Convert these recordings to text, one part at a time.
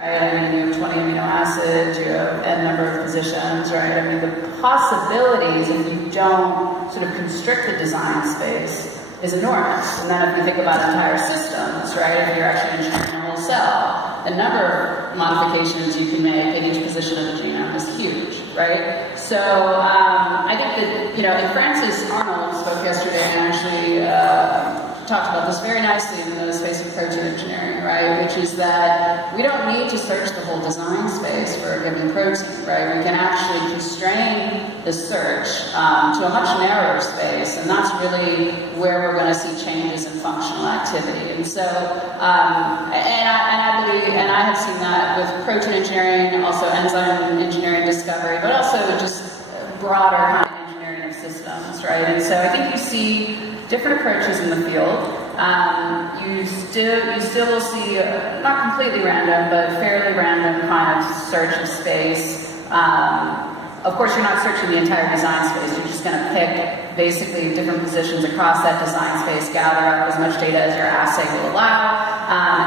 Right? I mean, you have 20 amino acids, you have n number of positions, right? I mean, the possibilities, if you don't sort of constrict the design space, is enormous. And then if you think about entire systems, right, if you're actually engineering a whole cell, the number of modifications you can make at each position of the genome is huge, right? So I think that, you know, and Francis Arnold spoke yesterday and actually talked about this very nicely in the space of protein engineering, right? Which is that we don't need to search the whole design space for a given protein, right? We can actually constrain the search to a much narrower space, and that's really where we're going to see changes in functional activity. And so, I believe, and I have seen that with protein engineering, also enzyme engineering discovery, but also just broader kind of engineering of systems, right? And so I think you see different approaches in the field. You still will see, not completely random, but fairly random kind of search of space. Of course, you're not searching the entire design space. You're just going to pick basically different positions across that design space, gather up as much data as your assay will allow,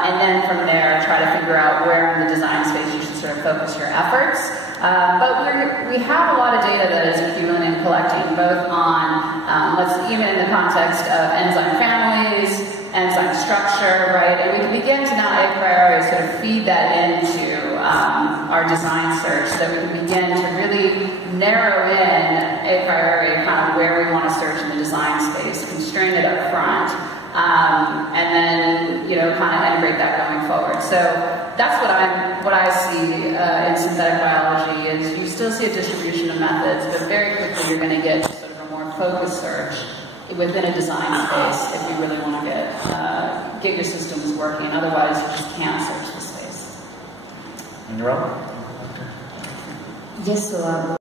and then from there try to figure out where in the design space you should sort of focus your efforts. But we have a lot of data that is accumulating and collecting, both on, even in the context of enzyme families, enzyme structure, right? And we can begin to now a priori sort of feed that into our design search, so that we can begin to really narrow in a priori kind of where we want to search in the design space, constrain it up front, and then, you know, kind of integrate that going forward. So that's what I see in synthetic biology is you still see a distribution of methods, but very quickly you're going to get sort of a more focused search within a design space if you really want to get your systems working. Otherwise, you just can't search the space. And you're up? Yes, so